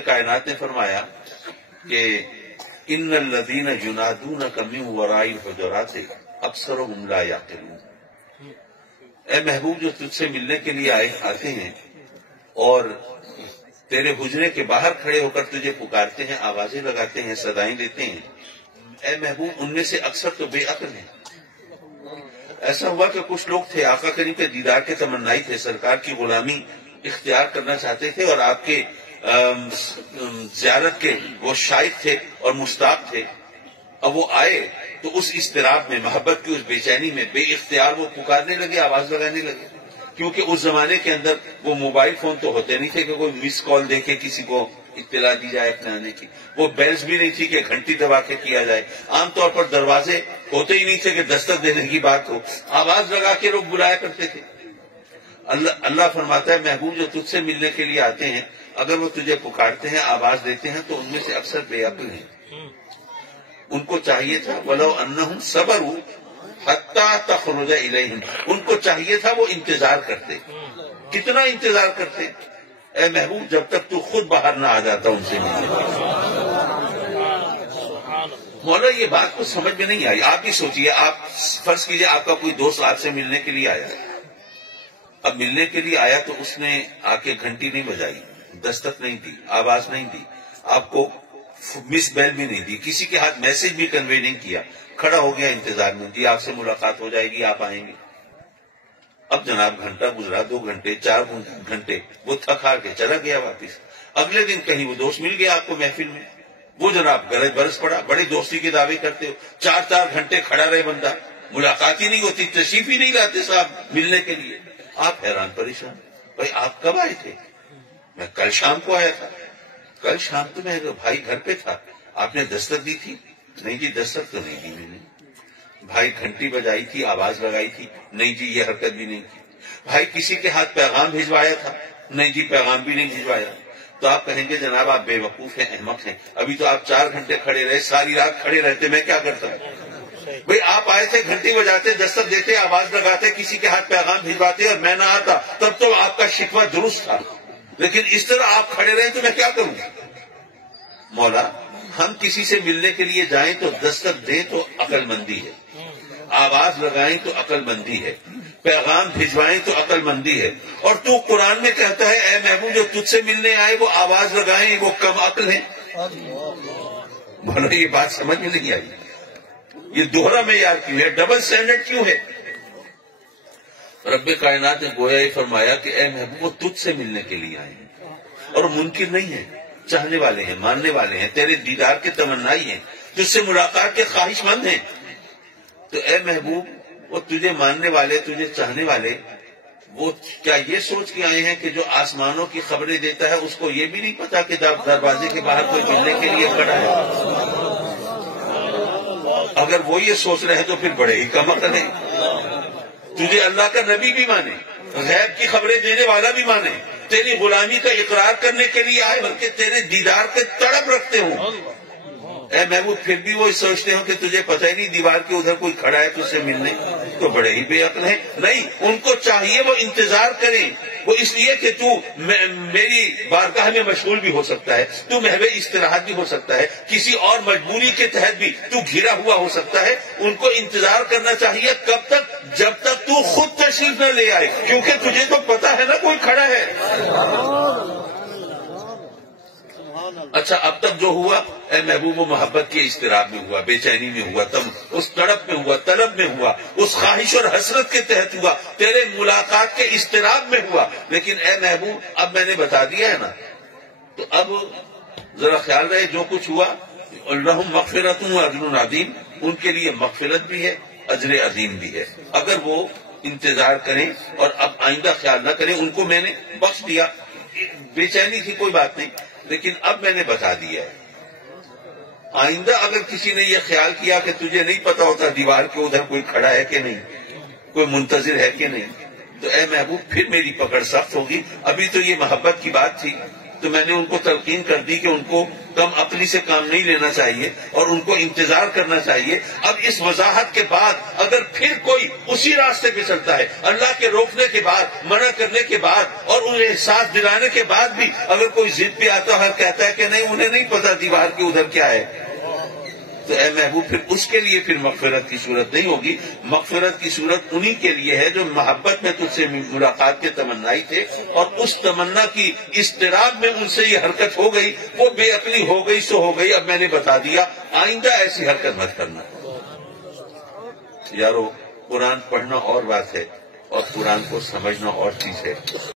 کائنات نے فرمایا کہ ان الذین ینادونک من وراء الحجرات اکثرهم لا یعقلون، اے محبوب جو تجھ سے ملنے کے لیے آتے ہیں اور تیرے حجرے کے باہر کھڑے ہو کر تجھے پکارتے ہیں، آوازیں لگاتے ہیں، صدائیں دیتے ہیں، اے محبوب ان میں سے اکثر تو بے عقل ہیں۔ ایسا ہوا کہ کچھ لوگ تھے آقا کریم کے دیدار کے تمنائی تھے، سرکار کی غلامی اختیار کرنا چاہتے تھے اور آپ کے زیارت کے وہ شائق تھے اور مشتاق تھے۔ اب وہ آئے تو اس اضطراب میں، محبت کی اس بے چینی میں بے اختیار وہ پکارنے لگے، آواز لگانے لگے، کیونکہ اس زمانے کے اندر وہ موبائل فون تو ہوتے نہیں تھے کہ کوئی مس کال دے کے کسی کو اطلاع دی جائے اپنے آنے کی، وہ بیلز بھی نہیں تھی کہ گھنٹی دبا کے کیا جائے، عام طور پر دروازے ہوتے ہی نہیں تھے کہ دستک دینے کی بات ہو، آواز لگا کے لوگ بلایا کرتے تھے۔ اللہ فرماتا ہے محبوب جو تجھ سے ملنے کے لیے آتے ہیں اگر وہ تجھے پکارتے ہیں، آواز دیتے ہیں، تو ان میں سے اکثر بے عقل ہیں۔ ان کو چاہیے تھا وَلَوْ أَنَّهُمْ صَبَرُوا حَتَّى تَخْرُجَ إِلَيْهِمْ، ان کو چاہیے تھا وہ انتظار کرتے۔ کتنا انتظار کرتے اے محبوب؟ جب تک تو خود باہر نہ آ جاتا ان سے ملنے۔ مولا یہ بات کو سمجھ میں نہیں آئی۔ آپ ہی سوچئے، آپ فرض کیجئے آپ کا کوئی دوست آپ سے ملنے کے لیے آیا ہے، اب ملنے کے لیے آیا تو اس نے آ کے گھنٹی نہیں بجائی، دستک نہیں دی، آواز نہیں دی، آپ کو مس بیل بھی نہیں دی، کسی کے ہاتھ میسج بھی کنوے نہیں کیا، کھڑا ہو گیا انتظار میں، جی آپ سے ملاقات ہو جائے گی، آپ آئیں گے۔ اب جناب گھنٹہ گزرا، 2 گھنٹے، 4 گھنٹے، وہ تھک ہار کے چلا گیا واپس۔ اگلے دن کہیں وہ دوست مل گیا آپ کو محفل میں، وہ جناب گرج برس پڑا، بڑے دوستی کے دعوے کرتے ہو، 4 گھنٹے کھڑا رہے بندہ، ملاقات ہی نہیں ہوتی، تشریف ہی نہیں لاتے صاحب ملنے کے لیے۔ آپ حیران پریشان، بھائی آپ کب آئے تھے؟ میں کل شام کو آیا تھا۔ کل شام تو میں بھائی گھر پہ تھا، آپ نے دستک دی تھی؟ نہیں جی دستک تو نہیں دی میں نے۔ بھائی گھنٹی بجائی تھی، آواز لگائی تھی؟ نہیں جی یہ حرکت بھی نہیں کی۔ بھائی کسی کے ہاتھ پیغام بھجوایا تھا؟ نہیں جی پیغام بھی نہیں بھجوایا۔ تو آپ کہیں گے جناب آپ بے وقوف ہیں، احمق ہیں، ابھی تو آپ 4 گھنٹے کھڑے رہے، ساری رات کھڑے رہتے، میں کیا کرتا ہوں؟ بھئی آپ آئے تھے، گھنٹی بجاتے، دستک دیتے، آواز لگاتے، کسی کے ہاتھ پیغام بھجواتے اور میں نہ آتا، تب تو آپ کا شکوہ درست تھا، لیکن اس طرح آپ کھڑے رہے تو میں کیا کروں؟ مولا ہم کسی سے ملنے کے لیے جائیں تو دستک دیں تو عقل مندی ہے، آواز لگائیں تو عقل مندی ہے، پیغام بھجوائیں تو عقل مندی ہے، اور تو قرآن میں کہتا ہے اے محبوب جو تجھ سے ملنے آئے وہ آواز لگائیں وہ کم عقل ہیں۔ بولو یہ بات سمجھ میں نہیں آئی، یہ دوہرا معیار کیوں ہے، ڈبل سٹینڈرڈ کیوں ہے؟ رب کائنات نے گویا یہ فرمایا کہ اے محبوب وہ تجھ سے ملنے کے لیے آئے ہیں اور منکر نہیں ہیں، چاہنے والے ہیں، ماننے والے ہیں، تیرے دیدار کے تمنائی ہیں، تجھ سے ملاقات کے خواہش مند ہیں۔ تو اے محبوب وہ تجھے ماننے والے، تجھے چاہنے والے، وہ کیا یہ سوچ کے آئے ہیں کہ جو آسمانوں کی خبریں دیتا ہے اس کو یہ بھی نہیں پتا کہ دروازے کے باہر کوئی ملنے کے لیے کھڑا ہے؟ اگر وہ یہ سوچ رہے ہیں تو پھر بڑے ہی کم عقل ہیں۔ تجھے اللہ کا نبی بھی مانے، غیب کی خبریں دینے والا بھی مانے، تیری غلامی کا اقرار کرنے کے لیے آئے، بلکہ تیرے دیدار کے تڑپ رکھتے ہوں، اے محبوب پھر بھی وہ سوچتے ہو کہ تجھے پتہ ہی نہیں دیوار کے ادھر کوئی کھڑا ہے تجھ سے ملنے، تو بڑے ہی بے عقل ہیں۔ نہیں، ان کو چاہیے وہ انتظار کریں، وہ اس لیے کہ تو میری بارگاہ میں مشغول بھی ہو سکتا ہے، تو محو استراحت بھی ہو سکتا ہے، کسی اور مجبوری کے تحت بھی تو گھرا ہوا ہو سکتا ہے۔ ان کو انتظار کرنا چاہیے، کب تک؟ جب تک تو خود تشریف نہ لے آئے، کیونکہ تجھے تو پتا ہے نا کوئی کھڑا ہے۔ اچھا اب تک جو ہوا اے محبوب و محبت کے اضطراب میں ہوا، بے چینی میں ہوا، تب اس تڑپ میں ہوا، طلب میں ہوا، اس خواہش اور حسرت کے تحت ہوا، تیرے ملاقات کے اضطراب میں ہوا، لیکن اے محبوب اب میں نے بتا دیا ہے نا، تو اب ذرا خیال رہے جو کچھ ہوا، لہم مغفرۃ و اجر عظیم، ان کے لیے مغفرت بھی ہے، اجر عظیم بھی ہے، اگر وہ انتظار کریں اور اب آئندہ خیال نہ کریں۔ ان کو میں نے بخش دیا، بے چینی تھی کوئی بات نہیں، لیکن اب میں نے بتا دیا ہے، آئندہ اگر کسی نے یہ خیال کیا کہ تجھے نہیں پتا ہوتا دیوار کے ادھر کوئی کھڑا ہے کہ نہیں، کوئی منتظر ہے کہ نہیں، تو اے محبوب پھر میری پکڑ سخت ہوگی۔ ابھی تو یہ محبت کی بات تھی، تو میں نے ان کو تلقین کر دی کہ ان کو کم عقلی سے کام نہیں لینا چاہیے اور ان کو انتظار کرنا چاہیے. اب اس وضاحت کے بعد اگر پھر کوئی اسی راستے پہ چلتا ہے، اللہ کے روکنے کے بعد، منع کرنے کے بعد اور انہیں احساس دلانے کے بعد بھی اگر کوئی ضد پہ آتا ہے، کہتا ہے کہ نہیں انہیں نہیں پتا دیوار کے ادھر کیا ہے، تو اے محبوب پھر اس کے لیے پھر مغفرت کی صورت نہیں ہوگی. مغفرت کی صورت انہی کے لیے ہے جو محبت میں تجھ سے ملاقات کے تمنائی تھے اور اس تمنا کی اضطراب میں ان سے یہ حرکت ہو گئی، وہ بے عقلی ہو گئی سو ہو گئی. اب میں نے بتا دیا، آئندہ ایسی حرکت مت کرنا. یارو قرآن پڑھنا اور بات ہے اور قرآن کو سمجھنا اور چیز ہے.